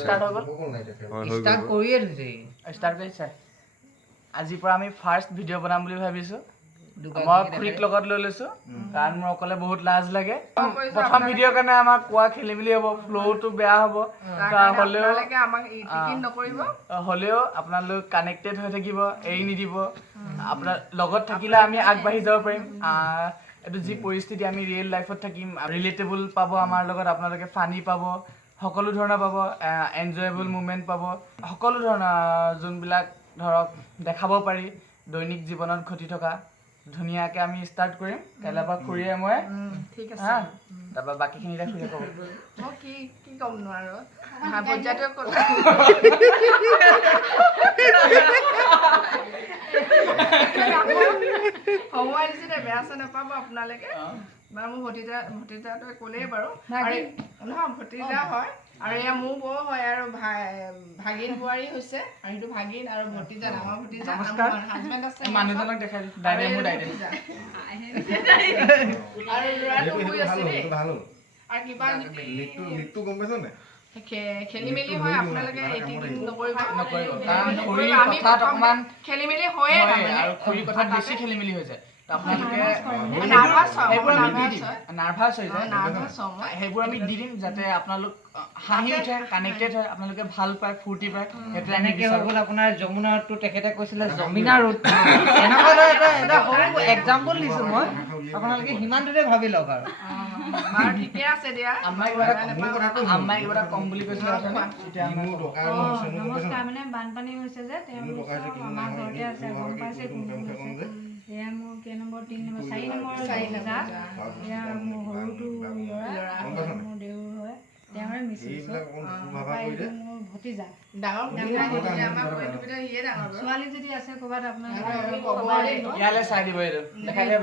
start হৈ গ'ল start কৰিয়ে থৈছে ষ্টাৰ্ট কৰিছে আজিৰ পৰা আমি ফাৰ্ষ্ট ভিডিঅ' বনাম বুলি ভাবিছোঁ মই খুৰীক লগত লৈ লৈছোঁ কাৰণ মোৰ অকলে বহুত লাজ লাগে প্ৰথম ভিডিঅ'ৰ কাৰণে আমাক কোৱা খেলি মেলি হ'ব ফ্ল'টো বেয়া হ'ব হ'লেও আপোনালোক কানেক্টেড হৈ থাকিব এৰি নিদিব আপোনাৰ লগত থাকিলে আমি আগবাঢ়ি যাব পাৰিম এইটো যি পৰিস্থিতি আমি ৰিয়েল লাইফত থাকিম ৰিলেটেবল পাব আমাৰ লগত আপোনালোকে ফানি পাব সকলো ধৰণৰ পাব এনজয়েবল মুভমেণ্ট পাব সকলো ধৰণৰ যোনবিলাক ধৰক দেখাব পাৰি দৈনিক জীৱনত ঘটি থকা ধুনীয়াকৈ আমি ষ্টাৰ্ট কৰিম কাইলৈৰ পৰা খুৰীয়ে মই ঠিক আছে হা তাৰপৰা বাকীখিনিতে খুৰীয়ে ক'ব মই কি ক'ম নোৱাৰো পৰ্যায়টো সময় দিছিলে বেয়া চেয়া নাপাব আপোনালোকে বা মোৰ ভতিজাটোৱে ক'লেই বাৰু নহয় ভতিজা হয় আৰু এয়া মোৰ বৌ হয় আৰু ভাগিন বোৱাৰী হৈছে আৰু সেইটো ভাগিন আৰু ভতিজা ডাঙৰ ভতিজা হাজবেণ্ড আছে মানুহজনক দেখাই ডাইৰেক্ট মোৰ ডাইৰেক্ট আৰু ল'ৰাটো শুই আছে দেই আৰু কিবা খেলি মেলি হয় আপোনালোকে নকৰিব কাৰণ খুৰীৰ কথাত অকণমান খেলি মেলি হয়ে আৰু খুৰীৰ কথাত বেছি খেলি মেলি হৈছে আপোনালোকে নাৰ্ভাছ হৈ যায় সেইবোৰ আমি দি দিম যাতে আপোনালোক হাঁহি উঠে কানেক্টেড হয় আপোনালোকে ভাল পায় ফূৰ্তি পায় সেইটোৱে আমি এনেকৈ হৈ গ'ল আপোনাৰ যমুনা ৰোডটো তেখেতে কৈছিলে জমিনা ৰোড এনেকুৱা এটা সৰু এক্সাম্পল দিছোঁ মই আপোনালোকে সিমানটোতে ভাবি লওক আৰু ঠিকে আছে দিয়া আম্মাই কিবা এটা কম বুলি কৈছিলে নমস্কাৰ মানে বানপানী হৈছে যে তেওঁলোক আমাৰ ঘৰতে আছে গম পাইছে এয়া মোৰ কেই নম্বৰ 3 নম্বৰ 4 নম্বৰ এয়া মোৰ সৰুটো ল'ৰা মোৰ দেউৰ হয় তেওঁৰে মিচিং মোৰ ভতিজা ছোৱালী যদি আছে ক'ৰবাত আপোনালোকে ইয়ালৈ চাই দিব এইটো দেখাই দিব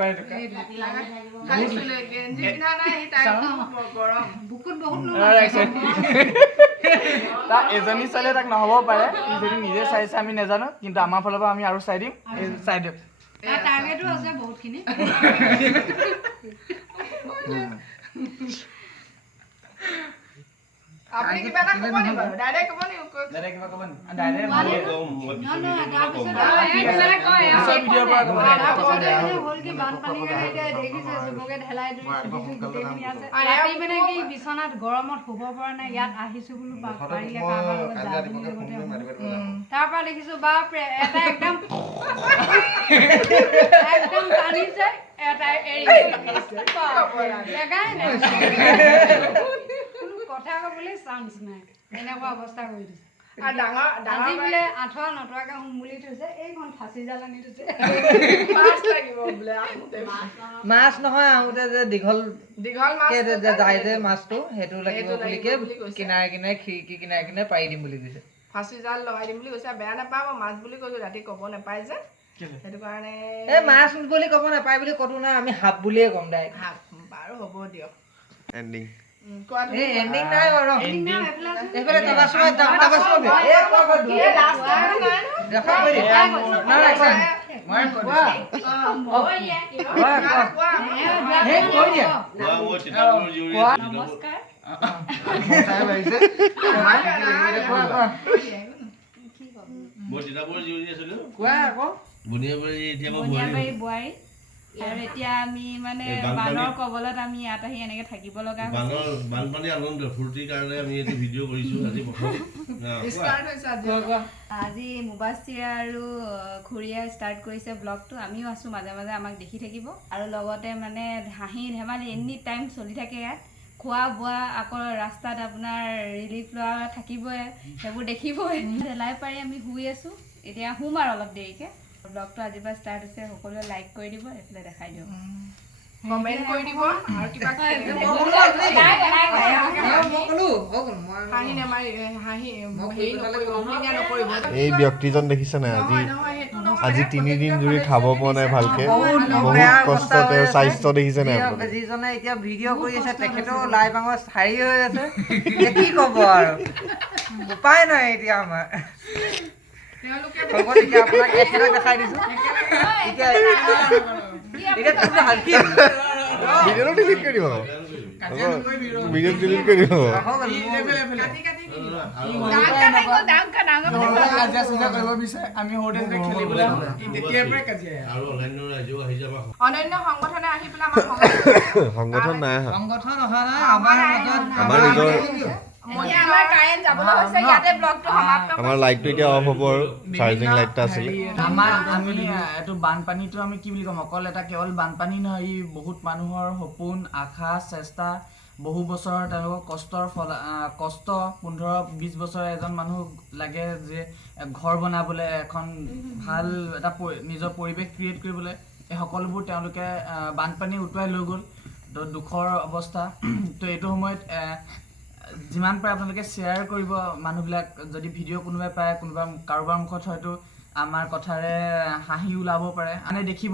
বাৰু বুকুত বহুত তাক এজনী চালে তাক নহ'ব পাৰে যদি নিজে চাইছে আমি নাজানো কিন্তু আমাৰ ফালৰ পৰা আমি আৰু চাই দিম চাই দিম টাৰ্গেটো আছে বহুতখিনি আপুনি কিবা এটা ক'ব নি বাৰু ডাইৰেক্ট ক'ব নি দাদা কিবা ক'ব নি ডাইৰেক্ট ভালে বিচনাত গৰমত শুব পৰা নাই ইয়াত আহিছো বোলো পাৰিলে তাৰ পৰা দেখিছো বাপৰে এটা একদম টানি যায় এটা এৰি জেগাই নাই কথা ক'বলৈ চান্স নাই এনেকুৱা অৱস্থা কৰি দিছে আজি বোলে আঁঠুৱা নতৰাকে শুম বুলি থৈছে এইখন ফাঁচি জাল আনি থৈছে মাছ নহয় আহোঁতে যে দীঘল যায় যে মাছটো সেইটো লাগিব বুলিকে কিনাৰে কিনাৰে খিৰিকী কিনাৰে কিনাৰে পাৰি দিম বুলি কৈছে ফাঁচি জাল লগাই দিম বুলি কৈছে বেয়া নাপাব মাছ বুলি কৈছো ৰাতি ক'ব নাপায় যে সেইটো কাৰণে এই মাছ বুলি ক'ব নাপায় বুলি ক'তো না আমি সাপ বুলিয়ে ক'ম ডাইৰেক্ট বাৰু হ'ব দিয়ক এণ্ডিং এণ্ডিং নাই বাৰু এইফালে বোৱাৰী আৰু এতিয়া আমি মানে বানৰ কবলত আমি ইয়াত আহি এনেকে থাকিব লগা হৈছে বানপানী আনন্দ ফূৰ্তিৰ কাৰণে আমি এইটো ভিডিঅ' কৰিছো আজি প্ৰথম আজি মুবাস্তি আৰু খুৰীয়ে ষ্টাৰ্ট কৰিছে ব্লগটো আমিও আছো মাজে মাজে আমাক দেখি থাকিব আৰু লগতে মানে হাঁহি ধেমালি এনি টাইম চলি থাকে ইয়াত খোৱা বোৱা আকৌ ৰাস্তাত আপোনাৰ ৰিলিফ লোৱা থাকিবই সেইবোৰ দেখিবই লাই পাৰি আমি শুই আছো এতিয়া শুম আৰু অলপ দেৰিকে ব্লগটো আজিৰ পৰা ষ্টাৰ্ট হৈছে সকলোৱে লাইক কৰি দিব এইফালে দেখাই দিওঁ কমেন্ট কৰি দিব আৰু কিবা এই ব্যক্তিজন দেখিছে নাই আজি 3 দিন জুৰি খাব পৰা নাই ভালকে বহুত কষ্ট তেওঁৰ স্বাস্থ্য দেখিছে নাই যিজনে এতিয়া ভিডিঅ' কৰি আছে তেখেতৰ লাই বাঙৰ চাৰি হৈ আছে কি ক'ব আৰু উপায় নাই এতিয়া আমাৰ আপোনাক দেখাই দিছো এতিয়া ভিডিঅ'টো ডিলিট কৰি দিব ভিডিঅ' ডিলিট কৰি দিব কাজিয়া চাজিয়া কৰিব বিচাৰে আমি সৰুতে যেতিয়া খেলিবলৈ আহোঁ তেতিয়াৰ পৰাই কাজিয়া অনন্য সংগঠনে আহি পেলাই আমাৰ সহায় সংগঠন নাই অহা সংগঠন অহা নাই আমাৰ মাজত আমাৰ নিজৰ এতিয়া আমাৰ কাৰেণ্ট যাবলৈ হৈছে ইয়াতে ব্লগটো সমাপ্ত আমাৰ লাইটটো এতিয়া অফ হ'ব আৰু চাৰ্জিং লাইট এটা আছিলে আমি এইটো বানপানীটো আমি কি বুলি ক'ম অকল এটা কেৱল বানপানী নহয় ই বহুত মানুহৰ সপোন আশা চেষ্টা বহু বছৰৰ তেওঁলোকৰ কষ্টৰ ফল কষ্ট 15-20 বছৰ এজন মানুহ লাগে যে ঘৰ বনাবলৈ এখন ভাল এটা নিজৰ পৰিৱেশ ক্ৰিয়েট কৰিবলৈ এই সকলোবোৰ তেওঁলোকে বানপানী উটুৱাই লৈ গ'ল তো দুখৰ অৱস্থা তো এইটো সময়ত যিমান পাৰে আপোনালোকে শ্বেয়াৰ কৰিব মানুহবিলাক যদি ভিডিঅ' কোনোবাই পায় কাৰোবাৰ মুখত হয়তো আমাৰ কথাৰে হাঁহি ওলাব পাৰে আনে দেখিব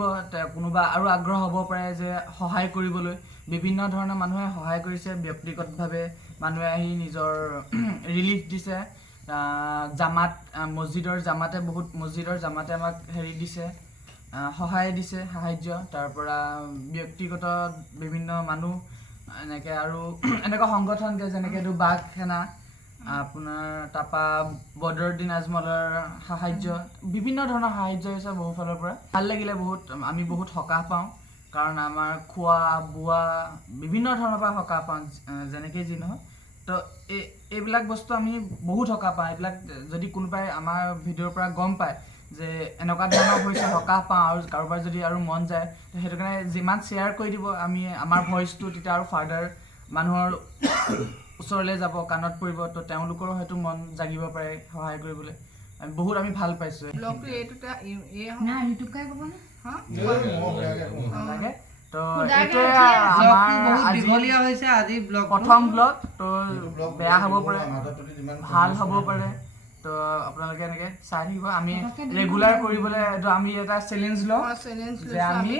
কোনোবা আৰু আগ্ৰহ হ'ব পাৰে যে সহায় কৰিবলৈ বিভিন্ন ধৰণৰ মানুহে সহায় কৰিছে ব্যক্তিগতভাৱে মানুহে আহি নিজৰ ৰিলিফ দিছে জামাত মছজিদৰ জামাতে আমাক হেৰি দিছে সহায় দিছে সাহাৰ্য তাৰ পৰা ব্যক্তিগত বিভিন্ন মানুহ এনেকৈ আৰু এনেকুৱা সংগঠন যেনেকৈ এইটো বাঘ সেনা আপোনাৰ তাৰপৰা বদৰুদ্দিন আজমলৰ সাহাৰ্য বিভিন্ন ধৰণৰ সাহাৰ্য হৈছে বহু ফালৰ পৰা ভাল লাগিলে বহুত আমি বহুত সকাহ পাওঁ কাৰণ আমাৰ খোৱা বোৱা বিভিন্ন ধৰণৰ পৰা সকাহ পাওঁ যেনেকৈ যি নহওক তো এইবিলাক বস্তু আমি বহুত সকাহ পাওঁ এইবিলাক যদি কোনোবাই আমাৰ ভিডিঅ'ৰ পৰা গম পায় যে এনেকুৱা ধৰণৰ হৈছে সকাহ পাওঁ আৰু কাৰোবাৰ যদি আৰু মন যায় তো সেইটো কাৰণে যিমান শ্বেয়াৰ কৰি দিব আমি আমাৰ ভইচটো তেতিয়া আৰু ফাৰ্ডাৰ মানুহৰ ওচৰলৈ যাব কাণত পৰিব তো তেওঁলোকৰো হয়তো মন জাগিব পাৰে সহায় কৰিবলৈ বহুত আমি ভাল পাইছোঁ ব্লগটো এইটোতে লাগে তো ব্লগটো এইটোৱে বহুত আমাৰ আজি দীঘলীয়া হৈছে আজি ব্লগ প্ৰথম ব্লগ তো বেয়া হ'ব পাৰে ভাল হ'ব পাৰে তো আপোনালোকে এনেকৈ চাই থাকিব আমি ৰেগুলাৰ কৰিবলৈ এইটো আমি এটা চেলেঞ্জ লওঁ যে আমি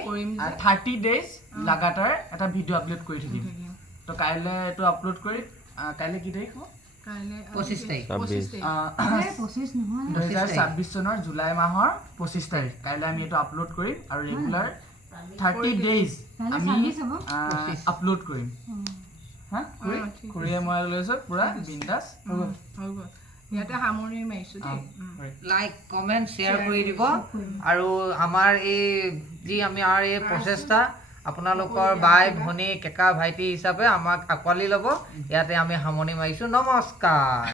30 days লাগাতাৰ এটা ভিডিঅ' আপলোড কৰি থাকিম তো কাইলৈ এইটো আপলোড কৰি কাইলৈ কি তাৰিখ হ'ব 25 তাৰিখ 2026 চনৰ জুলাই মাহৰ 25 তাৰিখ কাইলৈ আমি এইটো আপলোড কৰিম আৰু ৰেগুলাৰ 30 days আমি আপলোড কৰিম হা খুৰীয়ে মই লৈছোঁ পূৰা বিন্দাছ হৈ গ'ল ইয়াতে সামৰি মাৰিছোঁ দেই লাইক কমেণ্ট শ্বেয়াৰ কৰি দিব আৰু আমাৰ আমাৰ এই প্ৰচেষ্টা আপোনালোকৰ বাই ভনী কেকা ভাইটি হিচাপে আমাক আঁকোৱালি ল'ব ইয়াতে আমি সামৰণি মাৰিছোঁ নমস্কাৰ